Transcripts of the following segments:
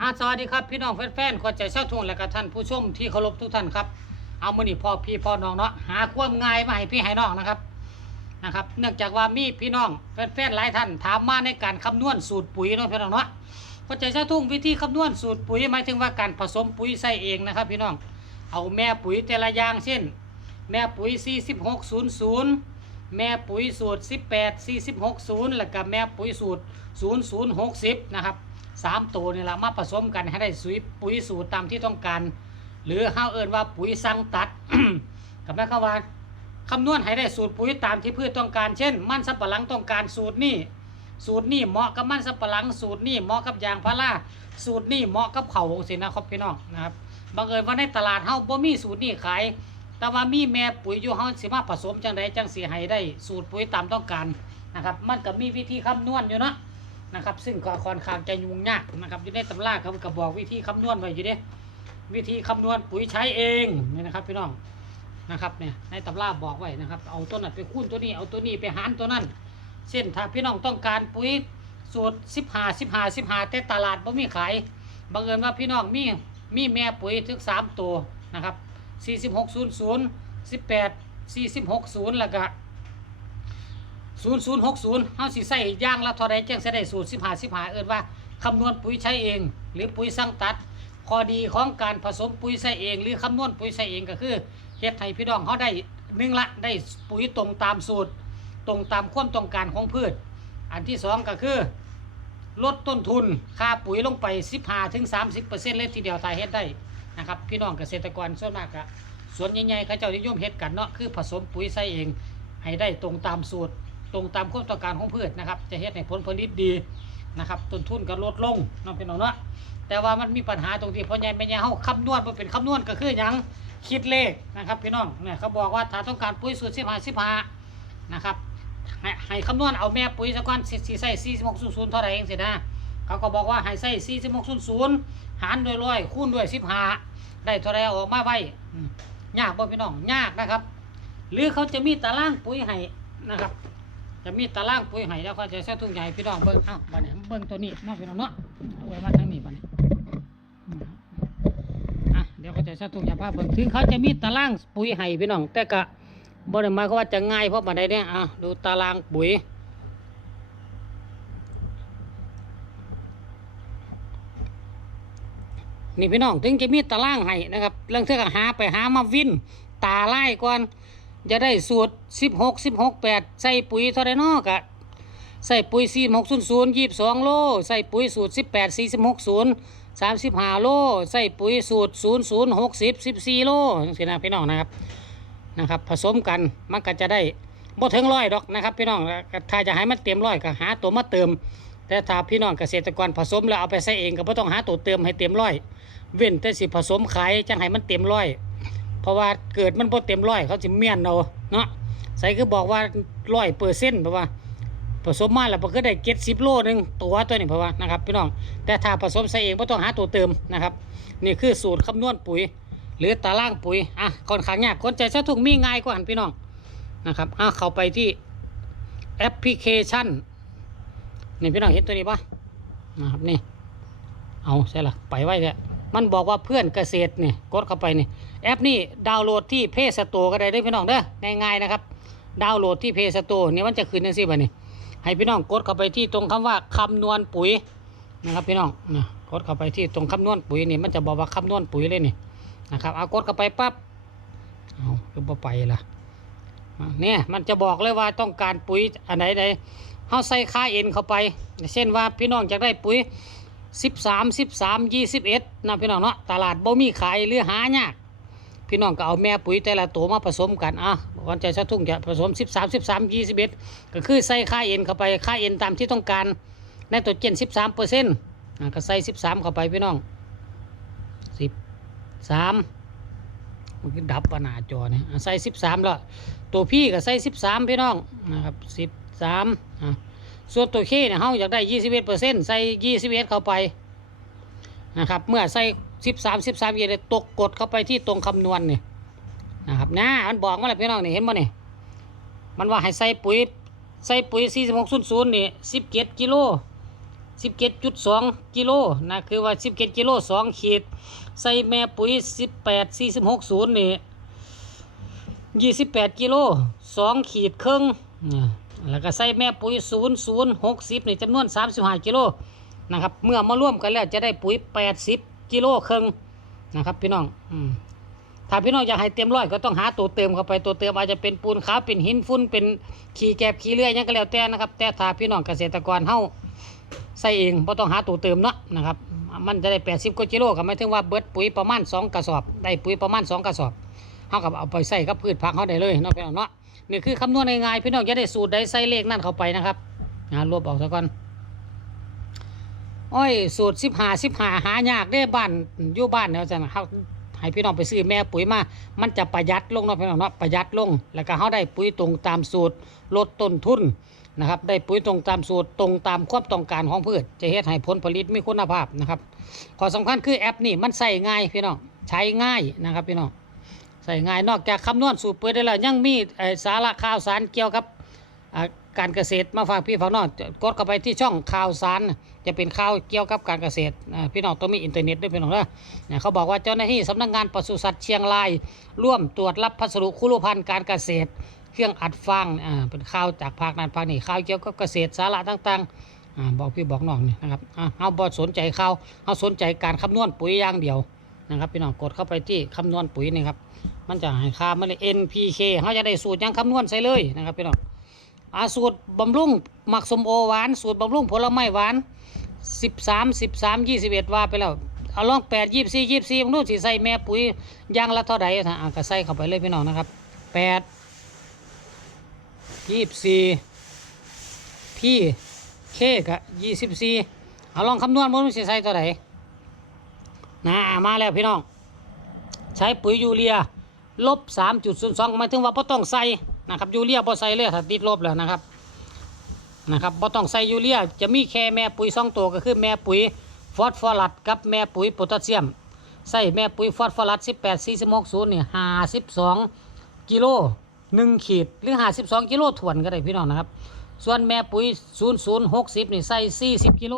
อาสวัสดีครับพี่น้องแฟนๆขอใจเช่าทุ่งและก็ท่านผู้ชมที่เคารพทุกท่านครับ เอามือนี่พ่อพี่พ่อน้องเนาะหาความง่ายมาให้พี่ให้น้องนะครับนะครับ เนื่องจากว่ามีพี่น้องแฟนๆหลายท่านถามมาในการคำนวณสูตรปุ๋ยเนาะพี่น้องเนาะขอใจเช่าทุ่งวิธีคำนวณสูตรปุ๋ยหมายถึงว่าการผสมปุ๋ยใส่เองนะครับ พี่น้องเอาแม่ปุ๋ยแต่ละอย่างเช่น แม่ปุ๋ย 4600แม่ปุ๋ยสูตร 18 4660แล้วก็แม่ปุ๋ยสูตร 0060 นะครับ สามตัวนี่ละมาผสมกันให้ได้สุยปุ๋ยสูตรตามที่ต้องการ หรือห้าเอินว่าปุ๋ยสั่งตัดกับแม่ขาว่าคำนวณให้ได้สูตรปุ๋ยตามที่พืชต้องการ เช่น มันสับปะหลังต้องการสูตรนี่สูตรนี่เหมาะกับมันสับปะหลังสูตรนี่เหมาะกับยางพาราสูตรนี่เหมาะกับเขาสินะครับพี่น้องนะครับบังเอิญว่าในตลาดเฮาบ่มีสูตรนี่ขาย แต่ว่ามีแม่ปุ๋ยอยู่เฮาสิมาผสมจังไดจังสิให้ได้ สูตรปุ๋ยตามต้องการนะครับ มันก็มีวิธีคำนวณอยู่เนาะ นะครับ ซึ่งก็ค่อนข้างจะยุ่งยากนะครับอยู่ในตำราเขาก็บอกวิธีคำนวณไว้อยู่เด้วิธีคำนวณปุ๋ยใช้เองนี่นะครับพี่น้องนะครับเนี่ยในตำราบอกไว้นะครับ เอาตัวนั้นไปคูณตัวนี้เอาตัวนี้ไปหารตัวนั้นเช่นถ้าพี่น้องต้องการปุ๋ยสูตร15 15 15แต่ตลาดบ่มีขายบังเอิญว่าพี่น้องมีมีแม่ปุ๋ยถึงสามตัวนะครับ4600 18 4660แล้วก็ 0060เฮาสิใส่ย่างละเท่าใดจังสิได้สูตร15 15เอิ้นว่าคำนวณปุ๋ยใช้เอง หรือปุ๋ยสั่งตัดข้อดีของการผสมปุ๋ยใส่เอง หรือคำนวณปุ๋ยใส่เองก็คือเฮ็ดให้พี่น้องเขาได้หนึ่งละได้ปุ๋ยตรงตามสูตร ตรงตามความต้องการของพืช อันที่สองก็คือ ลดต้นทุนค่าปุ๋ยลงไป 15ถึง30%เลยทีเดียวถ้าเฮ็ดได้นะครับพี่น้องเกษตรกรส่วนมากก็สวนใหญ่ๆเขาเจ้านิยมเฮ็ดกันเนาะคือผสมปุ๋ยใส่เอง ให้ได้ตรงตามสูตร ตรงตามความต้องการของพืชนะครับ จะเฮ็ดให้ผลผลิตดีนะครับต้นทุนก็ลดลงเนาะพี่น้องเนาะแต่ว่ามันมีปัญหาตรงที่พ่อใหญ่แม่ใหญ่เฮาคำนวณบ่เป็นคำนวณก็คือหยังคิดเลขนะครับพี่น้องเนี่ยเขาบอกว่าถ้าต้องการปุ๋ยสูตร15 15นะครับให้ให้คำนวณเอาแม่ปุ๋ยสักก้อนสิใส่สี่สิบหกศูนย์ศูนย์เท่าไหร่เองสินะเขาก็บอกว่าให้ใส่สี่สิบหกศูนย์ศูนย์หารด้วยร้อยคูณด้วยสิบห้าได้เท่าไรออกมาไว้ยากบ่พี่น้องยากนะครับ หรือเขาจะมีตารางปุ๋ยให้นะครับ จะมีตารางปุ๋ยให้แล้วเขาจะใช้ทุ่งใหญ่พี่น้องเบิ้งเอ้าบัดนี้เบิ้งตัวนี้เนาะพี่น้องเนาะเอาไว้มาทางนี้บัดนี้อะเดี๋ยวเขาจะใช้ทุ่งใหญ่ภาพเบิ้งถึงเขาจะมีตารางปุ๋ยให้พี่น้อง แต่ก็บ่ได้หมายความว่าจะง่ายเพราะบัดใดเนี่ยอะดูตารางปุ๋ยนี่พี่น้องถึงจะมีตารางให้นะครับเรื่องเท่ากับหาไปหามาวินตาไล่ก่อน จะได้สูตรสิบหกสิบหกแปดใส่ปุ๋ยเท่าไรนอกะใส่ปุ๋ยสี่หกศูนย์ศูนย์ยี่สิบสองโลใส่ปุ๋ยสูตรสิบแปดสี่สิบหกศูนย์สามสิบห้าโลใส่ปุ๋ยสูตรศูนย์ศูนย์หกสิบสิบสี่โลที่นะพี่น้องนะครับนะครับ ผสมกันมันก็จะได้บ่ถึงร้อยดอกนะครับ พี่น้องถ้าจะให้มันเต็มร้อยก็หาตัวมาเติม แต่ถ้าพี่น้องเกษตรกรผสมแล้วเอาไปใส่เองก็บ่ต้องหาตัวเติมให้เต็มร้อยเว้นแต่สิผสมขายจังให้มันเต็มร้อย ราะว่าเกิดมันบ่เต็มร้อยเขาสิเมียนเอาเนาะใส่คือบอกว่าร้อยเปอร์เซ็นต์เพราะว่าผสมมาแล้วก็ได้เก็ดสิบโลหนึงตัวตัวนี้เพราะว่านะครับพี่น้องแต่ถ้าผสมใส่เองบ่ต้องหาตัวเติมนะครับนี่คือสูตรคำนวณปุ๋ย หรือตารางปุ๋ยอะค่อนข้างยากคนใจซะถูกมีง่ายกว่าหันพี่น้องนะครับอะเข้าไปที่แอปพลิเคชันนี่พี่น้องเห็นตัวนี้ปะนะครับนี่เอาใช่ละไปไว้เนี่ มันบอกว่าเพื่อนเกษตรนี่กดเข้าไปนี่แอปนี่ดาวน์โหลดที่เพจสโตร์ก็ได้ด้อพี่น้องเด้อง่ายๆนะครับ ดาวน์โหลดที่เพจสโตร์นี่มันจะขึ้นจังซี่บัดนี้ให้พี่น้องกดเข้าไปที่ตรงคำว่าคำนวณปุ๋ยนะครับพี่น้องนะกดเข้าไปที่ตรงคำนวณปุ๋ยนี่มันจะบอกว่าคำนวณปุ๋ยเลยนี่นะครับเอากดเข้าไปปั๊บเอาคือบ่ไปล่ะเนี่ยมันจะบอกเลยว่าต้องการปุ๋ยอันไหนใดเฮาใส่ค่าเอ็นเข้าไป เช่นว่าพี่น้องอยากได้ปุ๋ย สิบสามสิบสามยี่สิบเอ็ดนะพี่น้องเนาะตลาดบ่มีขายหรือหายากพี่น้องก็เอาแม่ปุ๋ยแต่ละตัวมาผสมกันอะวันใจสะทุ่งจะผสมสิบสามสิบสามยี่สิบเอ็ดก็คือใส่ค่าเอ็นเข้าไปค่าเอ็นตามที่ต้องการในตัวเจนสิบสามเปอร์เซ็นต์ก็ใส่สิบสามเข้าไปพี่น้องสิบสามมันก็ดับปหนาจอเนี่ยใส่สิบสามแล้ว ตัวพี่ก็ใส่สิบสามพี่น้องนะครับสิบสามอะ ส่วนตัวเคเนี่ยเขาอยากได้ยี่สิบเอ็ดเปอร์เซ็นต์ใส่ยี่สิบเอ็ดเข้าไปนะครับ เมื่อใส่สิบสามสิบสามเยนตกกดเข้าไปที่ตรงคำนวณเนี่ยนะครับนะมันบอกมาแล้วพี่น้องนี่เห็นบ่เนี่ยมันว่าให้ใส่ปุ๋ยใส่ปุ๋ยสี่สิบหกศูนย์ศูนย์นี่สิบเจ็ดกิโล17.2กิโลนะคือว่า17กิโล2ขีด ใส่แม่ปุ๋ย18 46 0นี่28กิโล2ขีดครึ่งนะ แล้วก็ใส่แม่ปุ๋ย 00 60นี่จำนวน 35 กิโลนะครับ เมื่อมาร่วมกันแล้วจะได้ปุ๋ย 80 กิโลครึ่งนะครับ พี่น้องอถ้าพี่น้องอยากให้เต็มร้อยก็ต้องหาตัวเติมเข้าไปตัวเติมอาจจะเป็นปูนขาวเป็นหินฟุ้นเป็นขี้แกบขี้เลื่อยยังก็แล้วแต่นะครับ แต่ถ้าพี่น้องเกษตรกรเฮาใส่เองบ่ต้องหาตัวเติมเนาะนะครับ มันจะได้ 80กว่ากิโลก็หมายถึงว่าเบิดปุ๋ยประมาณ 2 กระสอบ ได้ปุ๋ยประมาณ 2 กระสอบ เฮากับเอาไปใส่กับพืชผักเฮาได้เลยเนาะพี่น้องเนาะนี่คือคำนวณง่ายๆพี่น้องจะได้สูตรได้ใส่เลขนั่นเข้าไปนะครับงานรวบออกซะก่อนอ้อยสูตร15 15หาหายากได้บ้านอยู่บ้านเนาะจังเฮาให้พี่น้องไปซื้อแม่ปุ๋ยมา มันจะประหยัดลงเนาะพี่น้องเนาะประหยัดลง แล้วก็เฮาได้ปุ๋ยตรงตามสูตรลดต้นทุนนะครับได้ปุ๋ยตรงตามสูตรตรงตามความต้องการของพืชจะเฮ็ดให้ผลผลิตมีคุณภาพนะครับข้อสำคัญคือแอปนี่มันใส่ง่ายพี่น้องใช้ง่ายนะครับพี่น้อง ส่ง่ายนอกจากคำนวณสูตรปุ๋ยได้แล้วยังมีสาระข่าวสารเกี่ยวกับการเกษตรมาฝากพี่ฝากน้องกดเข้าไปที่ช่องข่าวสารจะเป็นข่าวเกี่ยวกับการเกษตรพี่น้องต้องมีอินเทอร์เน็ตด้วยพี่น้องนะเนี่ยเขาบอกว่าเจ้าหน้าที่สำนักงานปศุสัตว์เชียงราย ร่วมตรวจรับพัสดุคุรุพันธ์การเกษตร เครื่องอัดฟังเป็นข่าวจากภาคนั้นภาคนี้ข่าวเกี่ยวกับเกษตรสาระต่างๆบอกพี่บอกน้องนี่นะครับเฮาบ่สนใจข่าวเฮาสนใจการคำนวณปุ๋ยอย่างเดียวนะครับพี่น้องกดเข้าไปที่คำนวณปุ๋ยนี่ครับ มันจะให้ค่ามันเลย NPK เฮาจะได้สูตรยังคำนวณใส่เลยนะครับพี่น้องอาสูตรบำรุงหมักสมโอหวาน สูตรบำรุงผลไม้หวาน13 13 21ว่าไปแล้วเอาลอง8 24 24มึงดูสิใส่แม่ปุ๋ยยางละเท่าใดอะอะก็ใส่เข้าไปเลยพี่น้องนะครับ8ยี่สิบสี่พี่เคกะยี่สิบสี่เอาลองคำนวณมันสิใส่ตัวไหนนะมาแล้วพี่น้อง ใช้ปุ๋ยยูเรีย ลบสามจุดศูนย์สองหมายถึงว่าบ่ต้องใส่นะครับยูเรียบ่ใส่เลยถ้าติดลบแล้วนะครับนะครับบ่ต้องใส่ยูเรียจะมีแค่แม่ปุ๋ยสองตัวก็คือแม่ปุ๋ยฟอสฟอรัสกับแม่ปุ๋ยโพแทสเซียมใส่แม่ปุ๋ยฟอสฟอรัสสิบแปดสี่สิบหกศูนย์นี่ห้าสิบสองกิโลหนึ่งขีดหรือห้าสิบสองกิโลถ่วนก็ได้พี่น้องนะครับส่วนแม่ปุ๋ยศูนย์ศูนย์หกสิบนี่ใส่สี่สิบกิโล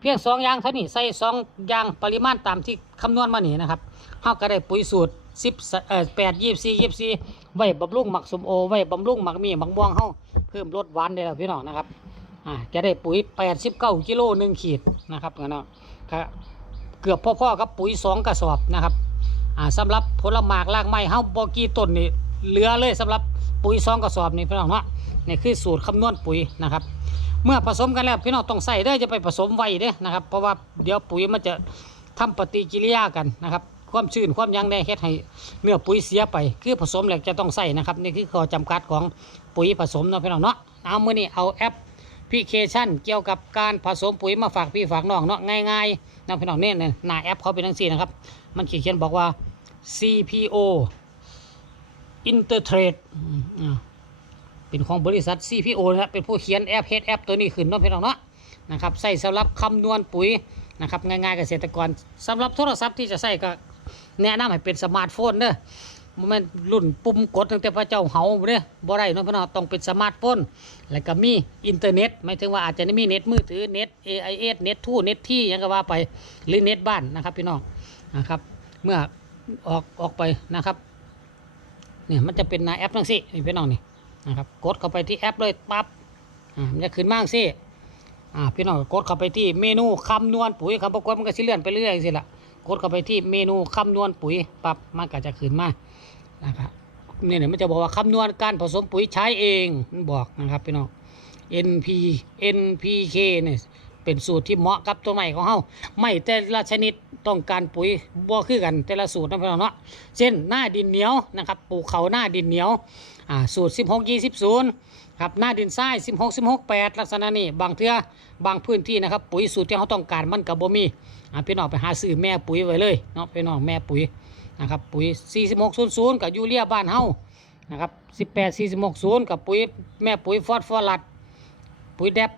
เพียงสองย่างเท่านี้ใส่สองย่างปริมาณตามที่คำนวณมานี่นะครับเฮาก็ได้ปุ๋ยสูตร สิบเอ่อแปดยี่สี่ยี่สี่ไว้บำรุงหมักสมโอ ไว้บำรุงหมักมีหมักม่วงเฮาเพิ่มรสหวานได้แล้วพี่น้องนะครับอ่าจะได้ปุ๋ยแปดสิบเก้ากิโลหนึ่งขีดนะครับเนาะก็เกือบพ่อๆกับปุ๋ยสองกระสอบนะครับอ่าสำหรับผลหมากรากไม้เฮาบ่กี่ต้นนี่เหลือเลยสำหรับปุ๋ยซองกระสอบนี่พี่น้องเนาะนี่คือสูตรคำนวณปุ๋ยนะครับ เมื่อผสมกันแล้วพี่น้องต้องใส่เด้จะไปผสมไว้เด้นะครับ เพราะว่าเดี๋ยวปุ๋ยมันจะทำปฏิกิริยากันนะครับ ความชื้นความยังได้เฮ็ดให้เนื้อปุ๋ยเสียไป คือผสมแล้วจะต้องใส่นะครับนี่คือข้อจำกัดของปุ๋ยผสมเนาะพี่น้องเนาะเอามือนี้เอาแอปพลิเคชันเกี่ยวกับการผสมปุ๋ยมาฝากพี่ฝากน้องเนาะง่ายๆนะพี่น้องเนี่ยหน้าแอปเขาเป็นจังซี่นะครับ มันเขียนบอกว่า CPO Intertrade เป็นของบริษัท CPO นะครับเป็นผู้เขียนแอปเฮดแอปตัวนี้ขึ้นเนาะพี่น้องเนาะนะครับใส่สำหรับคำนวณปุ๋ยนะครับง่ายๆเกษตรกรสำหรับโทรศัพท์ที่จะใส่ก็ แนะนำให้เป็นสมาร์ทโฟนเด้อบ่แมันรุ่นปุ่มกดตั้งแต่พระเจ้าเหาเด้อบ่ได้เนาะพี่น้องต้องเป็นสมาร์ทโฟนแล้วก็มีอินเทอร์เน็ตหมายถึงว่าอาจจะมีเน็ตมือถือเน็ต AIS เน็ตทูเน็ตที่ยังก็ว่าไปหรือเน็ตบ้านนะครับพี่น้องนะครับ เมื่อออกออกไปนะครับเนี่ยมันจะเป็นหน้าแอปทั้งสินี่พี่น้องนี่นะครับกดเข้าไปที่แอปเลยปั๊บอ่ามันจะขึ้นมากสิอ่าพี่น้องกดเข้าไปที่เมนูคำนวณปุ๋ยคำประกอบมันก็สิเลื่อนไปเรื่อยสิละ กดเข้าไปที่เมนูคำนวณปุ๋ยปั๊บมันก็จะขึ้นมานะครับเนี่ยเนี่ยมันจะบอกว่าคำนวณการผสมปุ๋ยใช้เองมันบอกนะครับพี่น้อง NP NPK เนี่ยเป็นสูตรที่เหมาะกับตัวใหม่ของเฮาไม่แต่ละชนิดต้องการปุ๋ยบ่คือกันแต่ละสูตรนะพี่น้องเนาะเช่นหน้าดินเหนียวนะครับปลูกเขาหน้าดินเหนียวอ่าสูตร 16 20 0 ครับหน้าดินทราย16 16 8 ลักษณะนี้บางเทือบางพื้นที่นะครับ ปุ๋ยสูตรที่เขาต้องการมันกับบ่มีพี่น้องไปหาซื้อแม่ปุ๋ยไว้เลยเนาะพี่น้องแม่ปุ๋ยนะครับปุ๋ย 46 00 กับยูเรียบ้านเฮานะครับ18 46 0 กับปุ๋ยแม่ปุ๋ยฟอสฟอรัสปุ๋ยแดบ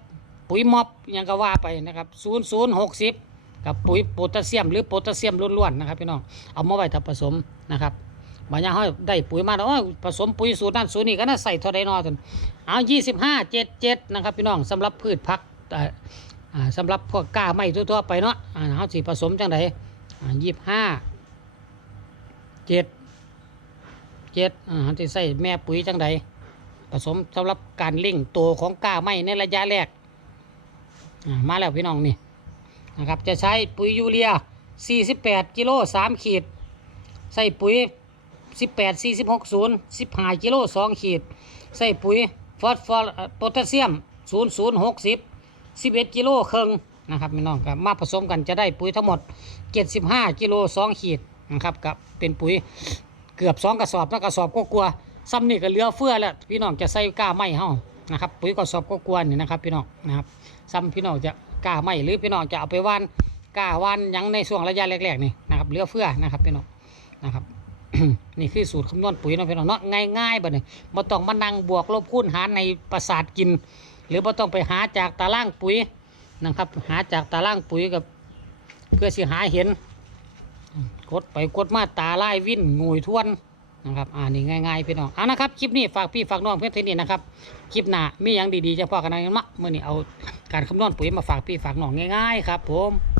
ปุ๋ยม็อบยังก็ว่าไปนะครับศูนย์ศูนย์หกสิบกับปุ๋ยโพแทสเซียมหรือโพแทสเซียมล้วนๆนะครับพี่น้องเอามาไว้ทำผสมนะครับ บางอย่างเขาได้ปุ๋ยมาแล้วผสมปุ๋ยสูตรนั้นสูตรนี้ก็น่าใส่เท่าใดนอจนเอายี่สิบห้าเจ็ดเจ็ดนะครับพี่น้องสำหรับพืชผักเอ่ออ่าสำหรับพวกก้าไม้ทั่วๆไปเนาะเฮาสิผสมจังไดอ่ายี่ห้าเจ็ดเจ็ดเฮาสิใส่แม่ปุ๋ยจังไดผสมสำหรับการเล่งโตของก้าไม้ในระยะแรกมาแล้วพี่น้องนี่นะครับจะใช้ปุ๋ยยูเรีย 48 กิโล3ขีด ใส่ปุ๋ย 18 46 0 15กิโล2ขีด ใส่ปุ๋ยฟอสฟอร์โพแทสเซียม00 60 11กิโลครึ่งนะครับพี่น้องครับมาผสมกันจะได้ปุ๋ยทั้งหมด75กิโล2ขีดนะครับกับเป็นปุ๋ยเกือบ2กระสอบแล้วกระสอบก็กลัวซ้ำนี่ก็เหลือเฟือแล้วพี่น้องจะใส่กล้าไม่เฮานะครับปุ๋ยกระสอบก็กลัวนี่นะครับพี่น้องนะครับซ้ำพี่น้องจะกล้าไม่หรือพี่น้องจะเอาไปว่านกล้าว่านยังในช่วงระยะแรกๆนี่นะครับเหลือเฟือนะครับพี่น้องนะครับ นี่คือสูตรคำนวณปุ๋ยเนาะพี่น้องเนาะง่ายๆบัดนี้บ่ต้องมานั่งบวกลบคูณหารในประสาทกิน หรือบ่ต้องไปหาจากตารางปุ๋ยนะครับ หาจากตารางปุ๋ยกับ เพื่อสิหาเห็น กดไปกดมาตาไลายวิ่นงวยทวนนะครับอ่านี่ง่ายๆพี่น้องอ่านะครับคลิปนี้ฝากพี่ฝากน้องเพื่อนเทนี่นะครับคลิปหน้ามีอย่างดีๆจะพอกันนะมะเมื่อนี้เอาการคำนวณปุ๋ยมาฝากพี่ฝากน้องง่ายๆครับผม